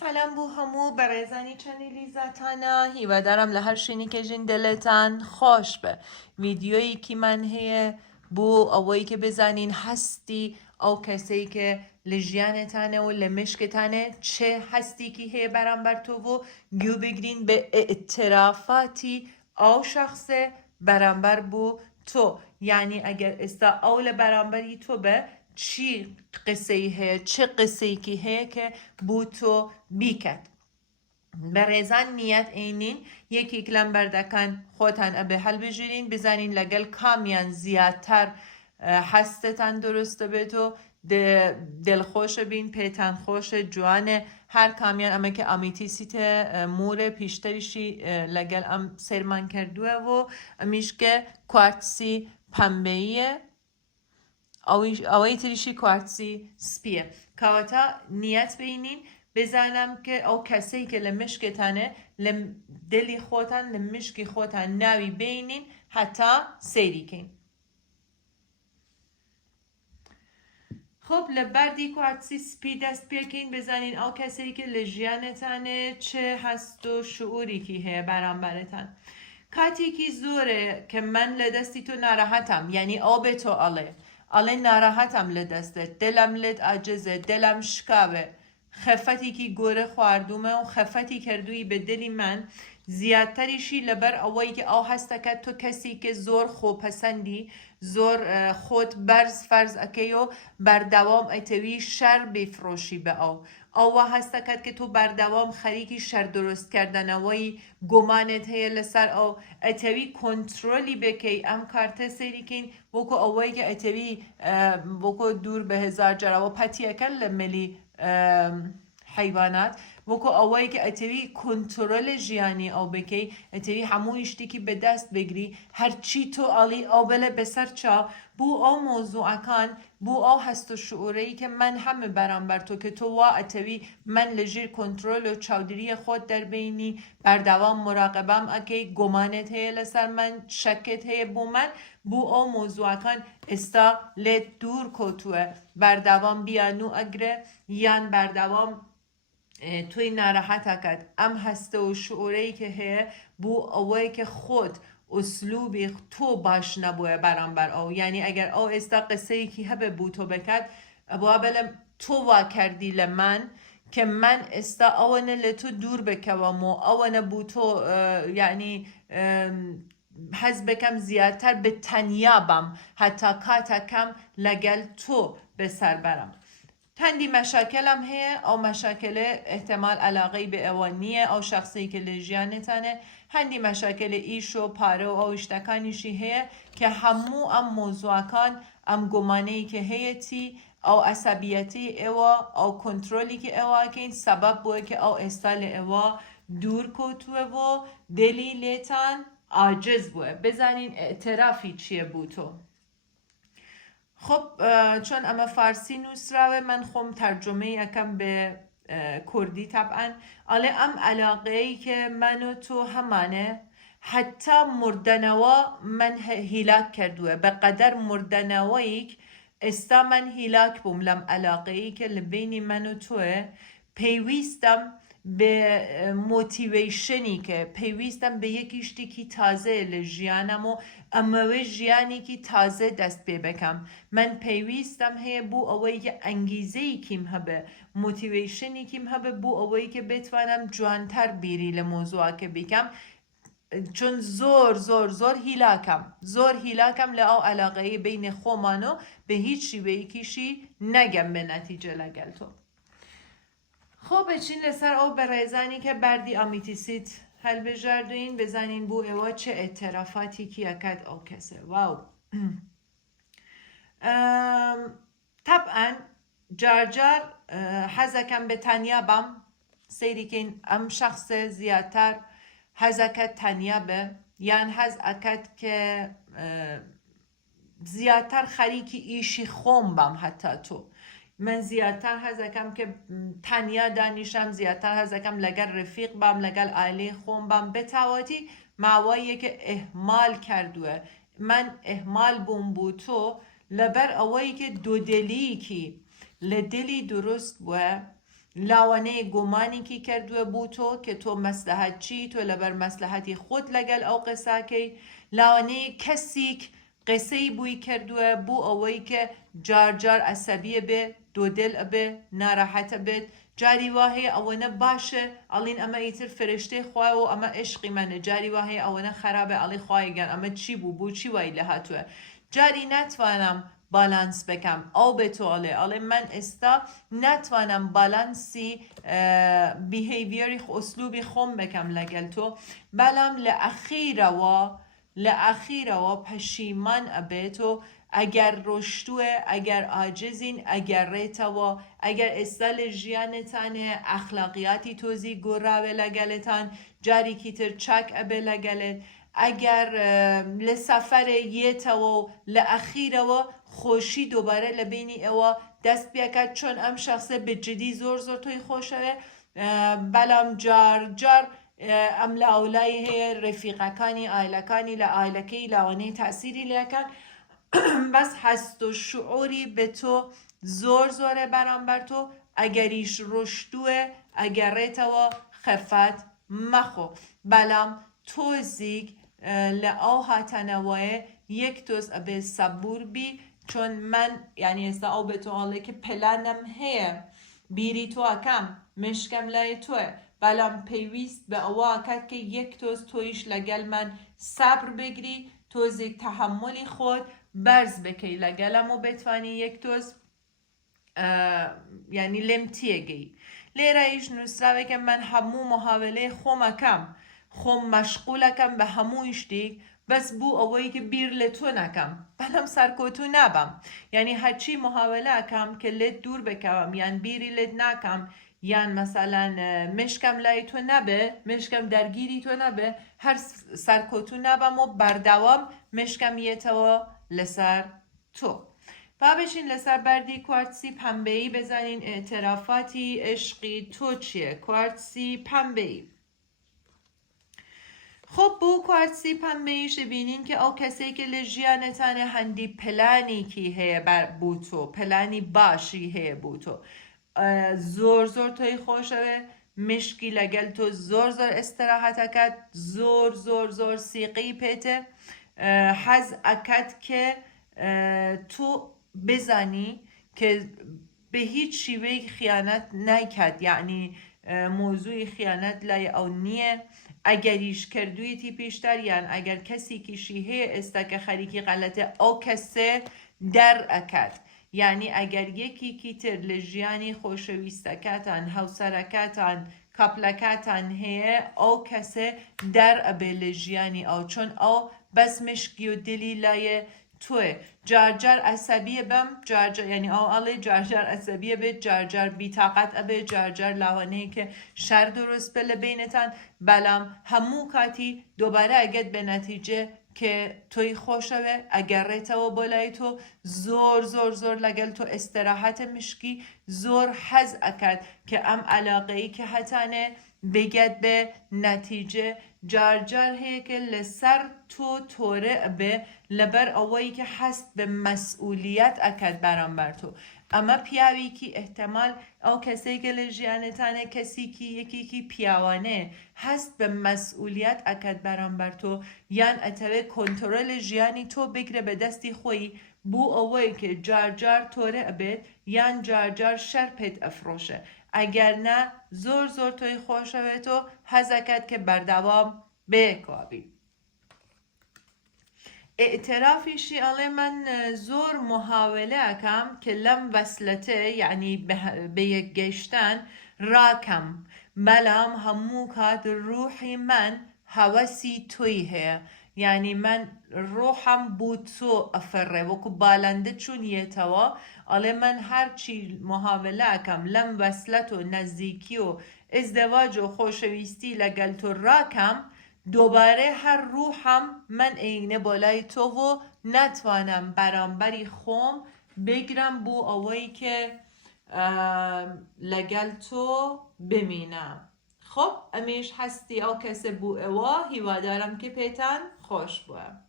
سلام بو همو برای زنی چنیلی زتانا هیوا دارم لهر شینی که جن دلتان خوش به ویدیویی که من هیه بو اوایی که بزنین هستی او کسی که لجیانتانه و لمشکتانه چه هستی که هیه برام بر تو و گیو بگرین به اعترافاتی او شخص برانبر بو تو یعنی اگر استا اول برانبری تو به چی قصه هه چه قصه که هه که بو تو بیکد برێزان نیەت ئەینین یەکێک لەم بەردەکان خۆتان ئەبێ هەڵبژێرین بزانین لەگەڵ کامیان زیاتر هەستتان دروستە بێت و دڵخۆشە بین پێتان خۆشە جوانە هەر کامیان ئەمە کە ئامیتیسیتە مورە پیشتەریشی لەگەڵ ئەم سێرمان کردووە و ئەمیش کە کوارتسی پەمبەییە ئەوەی تریشی کوارتسی سپیە کەواتە نیەت بینین بزانم که او کسی که لمشکتانه دلی خوتان لمشکی خوتان ناوی بینین حتی سیری کن خب لبردی کوارتسی سپی دست بیکین بزنین او کسی که لجیانتانه چه هست و شعوری که هه برانبرتان کاتی که زوره که من لدستی تو ناراحتم یعنی آب تو آله ناراحتم لدسته دلم لد عجزه دلم شکاوه خفتی که گوره خواردومه و خفتی کردوی به دلی من زیادتریشی لبر اوایی که او هسته که تو کسی که زور خوب پسندی زور خود برز فرض اکیو بردوام اتوی شر بفروشی به او هسته که تو بردوام خریکی شر درست کردن اوایی گمانت هی لسر او اتوی کنترلی بکی ام کارت سیری کن وکو اوایی که اتوی وکو دور به هزار جرا و پتی اکل ملی حیوانات وکو اوایی که اتوی کنترل جیانی او بکی اتوی همو اشتی که به دست بگیری هر چی تو آلی او بله بسر چا بو او موضوع کان بو او هست و شعوری که من همه برانبر تو که تو وا اتوی من لجیر کنترل و چاودری خود در بینی بردوام مراقبم اکی گمانت هی لسر من شکت هی بو من بو او موضوع کان استا لید دور کتوه بردوام بیانو اگره یان بردوام توی ناراحت اکد ام هسته و شعوری که هه بو اوی که خود اسلوبی تو باش نبوه برانبر او یعنی اگر او استا قصه ای که هبه بو تو بکد ابو بلم تو وا کردی لمن که من استا اونه لتو دور بکوامو اونه بو تو یعنی حز بکم زیادتر به تنیابم حتی کاتا کم لگل تو به سر برم هندی مشاکلم هه او مشاکل احتمال علاقه به اوانیه او شخصی که لجیانتانه هندی مشاکل ایش و پاره و اشتکانیشی هه که همو ام موضوعکان ام گمانهی که هیتی او عصبیتی اوا او کنترلی که اوا کن سبب بوه که او استال اوا دور کتوه و دلیلتان عاجز بوه بزنین اعترافی چیه بو تو خب چون اما فارسی نوسراوه من خوم ترجمه اکم به کردی طبعا آله ام علاقه ای که من و تو همانه حتی مردنوا من هیلاک کردوه به قدر مردنوایی استا من هیلاک بوم لم علاقه ای که لبینی من و توه پیویستم به موتیویشنی که پیویستم به یکیشتی که تازه لجیانم و اموه جیانی که تازه دست بکم من پیویستم هی بو اوی که انگیزه ای کم هبه موتیویشنی کم هبه بو اوی که بتوانم جوانتر بیری لموضوع که بکم چون زور هیلاکم لعو علاقه بین خومانو به هیچی به یکیشی نگم به نتیجه لگل تو خب بچین لسر او برایزانی که بردی آمیتیسیت هل بجردوین بزنین بو اوا چه اعترافاتی که یکد او کسه واو طبعا جار حزکم به تنیابم سیری که ام شخص زیادتر حزکت تنیابه یعنی حز اکد که زیادتر خریکی ایشی خوم بم حتی تو من زیادتر هزکم که تنیا دانیشم زیادتر هزکم لگل رفیق بام لگل عائله خوم بام بتواتی معوایه که اهمال کردوه من اهمال بوم بو تو لبر اوایی که دو دلی کی لدلی درست بوه لاوانه گمانی کی کردوه بو تو که تو مصلحت چی تو لبر مصلحتی خود لگل او قصه کی لاوانه کسیک قصه بوی کردوه بو اوی که جار جار عصبیه به دو دل به ناراحت به جاری واهی اوانه باشه الین اما ایتر فرشته خواه و اما عشقی منه جاری واهی اوانه خرابه الی خواهی گن اما چی بو چی وای لحتوه جاری نتوانم بالانس بکم او به طوله من استا نتوانم بالانسی بیهیویری اسلوبی خوم بکم لگل تو بلم لأخیره و پشیمان ابیتو اگر رشتوه اگر عاجزین اگر ریتوا اگر استال جیانتانه اخلاقیاتی توزی گراوه لگلتان جاری کیتر چک ابه لگلت اگر لسفر یه تو لأخیره و خوشی دوباره لبینی او دست بیاکد چون ام شخصه به جدی زور توی خوشه بلام جار ام لاولای هی رفیقکانی آیلکانی لآیلکی لوانی تأثیری لیکن بس هست و شعوری به تو زوره برانبر تو اگریش رشدوه اگر ریتوا خفت مخو بلام توزیگ لعو هاتنوه یک توز به صبور بی چون من یعنی استا او به تو حاله که پلانم هیه بیری تو اکم مشکم لای توه بلام پیویست به او اکد که یک توز تویش لگل من صبر بگیری توزیگ تحملی خود برز بکی لگلمو بتوانی یک توز یعنی لمتیه گی لیره ایش نسراوه که من همو محاوله خوم مشغولکم به همو ایشتیگ بس بو اوایی که بیر لتو نکم بلم سرکوتو نبم یعنی هرچی محاوله اکم که لت دور بکم یعنی بیری لت نکم یعنی مثلا مشکم لای تو نبه مشکم درگیری تو نبه هر سرکوتو نبم و بردوام مشکم یه تو لسر تو و بشین لسر بردی کوارتسی پنبه‌ای بزنین اعترافاتی عشقی تو چیه کوارتسی پنبه‌ای خب بو کوارتسی پنبه‌ای شبینین که او کسی که لجیانتانه هندی پلانی کی هی بر بوتو پلانی باشی هی بوتو زور توی خوشه مشکی لگل تو زور استراحت اکد زور سیقی پیته حز اکد که تو بزنی که به هیچ شیوه خیانت نکد یعنی موضوع خیانت لای او نیه اگریش کردوی تی پیشتر یعنی اگر کسی که شیهه استک خریکی غلطه او کسه در اکد یعنی اگر یکی کی تر لجیانی خوشویستکتن هوسرکتن کپلکتن هیه او کسه در ابه لجیانی او چون او بس مشکی و دلی لای توه جار عصبیه بم یعنی او علی جار عصبیه به جار بیتاقت ابه جار لوانه که شر درست بله بینتن بلام همو کاتی دوباره اگد به نتیجه که توی خوشوه اگر ریتو بالای تو زور لگل تو استراحت مشکی زور حز اکد که ام علاقه ای که حتانه بگد به نتیجه جار هی که لسر تو توره به لبر اوایی که هست به مسئولیت اکد برانبر تو اما پیاوی که احتمال او کسی که لجیانتانه کسی که یکی که پیاوانه هست به مسئولیت اکد برانبر تو یعنی اتوه کنترل جیانی تو بگره به دستی خویی بو اوایی که جار توره بید یعنی جار شرپت افروشه اگر نه زور توی خوشه تو حزکت که بردوام بکابی اعترافیشی آله من زور محاوله اکم که لم وصلته یعنی به یک گشتن راکم بلام همو کات روحی من حوثی تویه یعنی من روحم بود تو افره وکو بالنده چون یه توا آله من هرچی محاوله اکم لم وصلت و نزدیکی و ازدواج و خوشویستی لگل تو راکم دوباره هر روحم من اینه بالای تو و نتوانم برانبری خوم بگرم بو اوایی که لگل تو بمینم خب امیش هستی او کسی بو اوا هیوا دارم که پیتن خوش بوه